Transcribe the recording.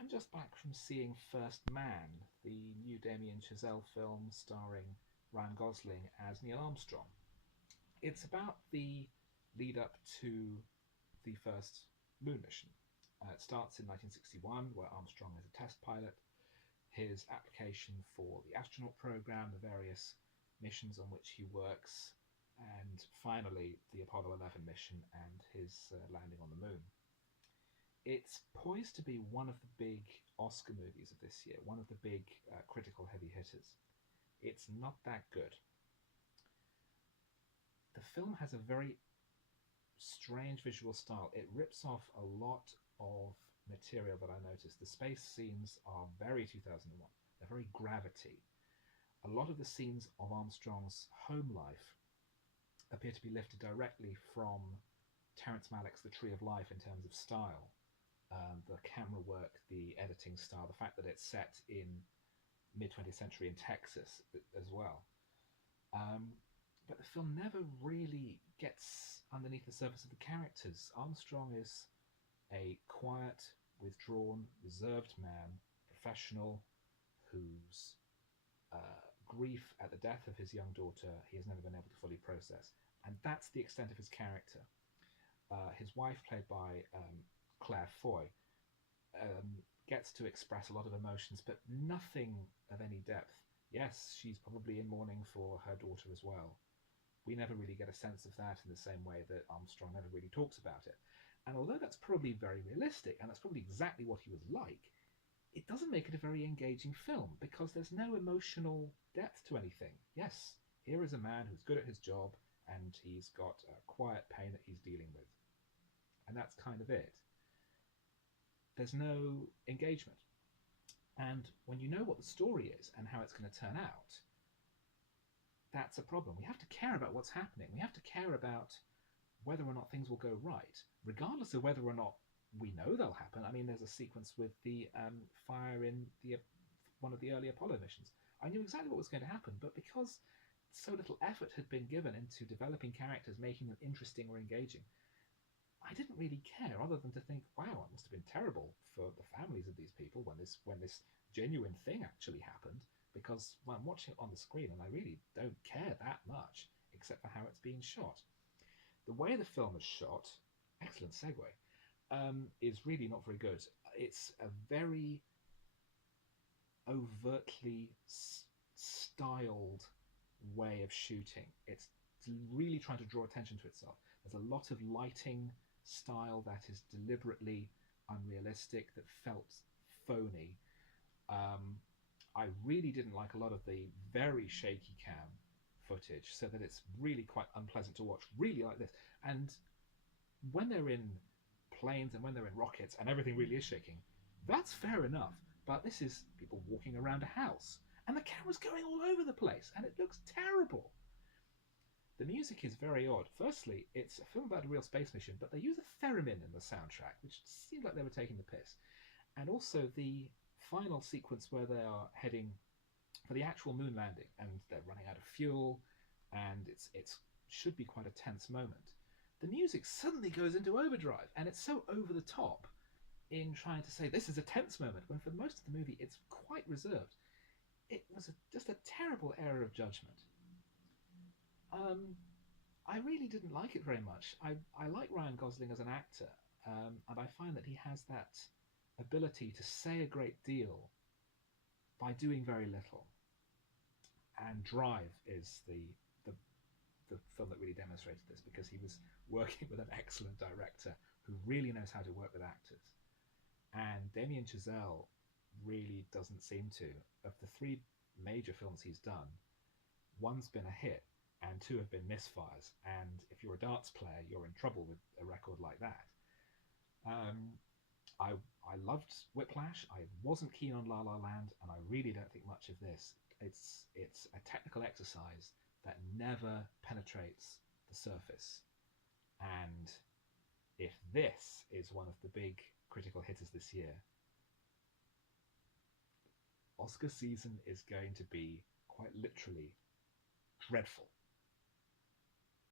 I'm just back from seeing First Man, the new Damian Chazelle film starring Ryan Gosling as Neil Armstrong. It's about the lead up to the first moon mission. It starts in 1961, where Armstrong is a test pilot. His application for the astronaut program, the various missions on which he works, and finally the Apollo 11 mission and his landing on the moon. It's poised to be one of the big Oscar movies of this year, one of the big critical heavy hitters. It's not that good. The film has a very strange visual style. It rips off a lot of material that I noticed. The space scenes are very 2001. They're very Gravity. A lot of the scenes of Armstrong's home life appear to be lifted directly from Terrence Malick's The Tree of Life in terms of style. The camera work, the editing style, the fact that it's set in mid-20th century in Texas as well. But the film never really gets underneath the surface of the characters. Armstrong is a quiet, withdrawn, reserved man, professional, whose grief at the death of his young daughter he has never been able to fully process. And that's the extent of his character. His wife, played by Claire Foy, gets to express a lot of emotions, but nothing of any depth. Yes, she's probably in mourning for her daughter as well. We never really get a sense of that in the same way that Armstrong never really talks about it. And although that's probably very realistic, and that's probably exactly what he was like, it doesn't make it a very engaging film, because there's no emotional depth to anything. Yes, here is a man who's good at his job, and he's got a quiet pain that he's dealing with. And that's kind of it. There's no engagement. And when you know what the story is and how it's going to turn out, that's a problem. We have to care about what's happening. We have to care about whether or not things will go right, regardless of whether or not we know they'll happen. I mean, there's a sequence with the fire in one of the early Apollo missions. I knew exactly what was going to happen, but because so little effort had been given into developing characters, making them interesting or engaging, I didn't really care, other than to think, wow, it must have been terrible for the families of these people when this genuine thing actually happened, because I'm watching it on the screen and I really don't care that much, except for how it's being shot. The way the film is shot, excellent segue, is really not very good. It's a very overtly styled way of shooting. It's really trying to draw attention to itself. There's a lot of lighting style that is deliberately unrealistic, that felt phony. I really didn't like a lot of the very shaky cam footage, so that it's really quite unpleasant to watch, really like this. And when they're in planes and when they're in rockets and everything really is shaking, that's fair enough. But this is people walking around a house and the camera's going all over the place and it looks terrible. The music is very odd. Firstly, it's a film about a real space mission, but they use a theremin in the soundtrack, which seemed like they were taking the piss. And also the final sequence where they are heading for the actual moon landing and they're running out of fuel, and it's should be quite a tense moment. The music suddenly goes into overdrive, and it's so over the top in trying to say this is a tense moment, when for most of the movie it's quite reserved. It was just a terrible error of judgment. I really didn't like it very much. I like Ryan Gosling as an actor, and I find that he has that ability to say a great deal by doing very little. And Drive is the film that really demonstrated this, because he was working with an excellent director who really knows how to work with actors. And Damien Chazelle really doesn't seem to. Of the three major films he's done, one's been a hit and two have been misfires. And if you're a darts player, you're in trouble with a record like that. I loved Whiplash. I wasn't keen on La La Land, and I really don't think much of this. It's a technical exercise that never penetrates the surface. And if this is one of the big critical hitters this year, Oscar season is going to be quite literally dreadful.